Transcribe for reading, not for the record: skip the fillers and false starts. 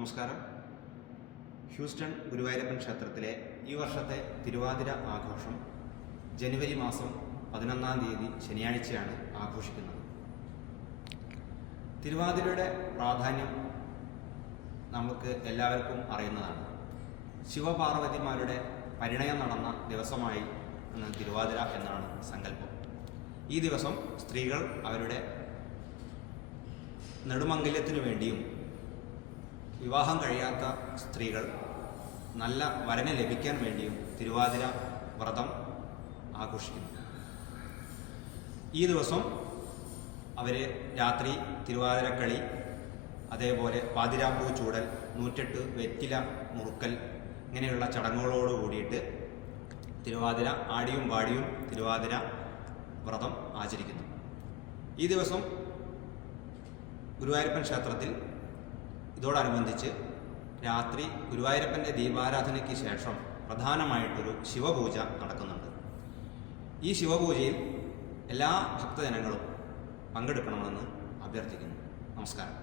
നമസ്കാരം. ഹ്യൂസ്റ്റൺ ഗുരുവായൂരപ്പൻ ക്ഷേത്രത്തിലെ ഈ വർഷത്തെ തിരുവാതിര ആഘോഷം ജനുവരി മാസം 11-ാം തീയതി ശനിയാഴ്ചയാണ് ആഘോഷിക്കുന്നത്. തിരുവാതിരയുടെ പ്രാധാന്യം നമുക്ക് എല്ലാവർക്കും അറിയുന്നതാണ്. ശിവപാർവതിമാരുടെ പരിണയം നടന്ന ദിവസമായി തിരുവാതിര എന്നാണ് സങ്കല്പം. ഈ ദിവസം സ്ത്രീകൾ അവരുടെ നെടുമംഗല്യത്തിനു വേണ്ടിയും വിവാഹം കഴിയാത്ത സ്ത്രീകൾ നല്ല വരനെ ലഭിക്കാൻ വേണ്ടിയും തിരുവാതിര വ്രതം ആഘോഷിക്കുന്നു. ഈ ദിവസം അവർ രാത്രി തിരുവാതിരക്കളി, അതേപോലെ പാതിരാപ്പൂ ചൂടൽ, 108 വെറ്റില മുറുക്കൽ ഇങ്ങനെയുള്ള ചടങ്ങുകളോട് കൂടിയിട്ട് തിരുവാതിര ആടിയും പാടിയും തിരുവാതിര വ്രതം ആചരിക്കുന്നു. ഈ ദിവസം ഗുരുവായൂരപ്പൻ ക്ഷേത്രത്തിൽ ഇതോടനുബന്ധിച്ച് രാത്രി ഗുരുവായൂരപ്പൻ്റെ ദീപാരാധനയ്ക്ക് ശേഷം പ്രധാനമായിട്ടൊരു ശിവപൂജ നടക്കുന്നുണ്ട്. ഈ ശിവപൂജയിൽ എല്ലാ ഭക്തജനങ്ങളും പങ്കെടുക്കണമെന്ന് അഭ്യർത്ഥിക്കുന്നു. നമസ്കാരം.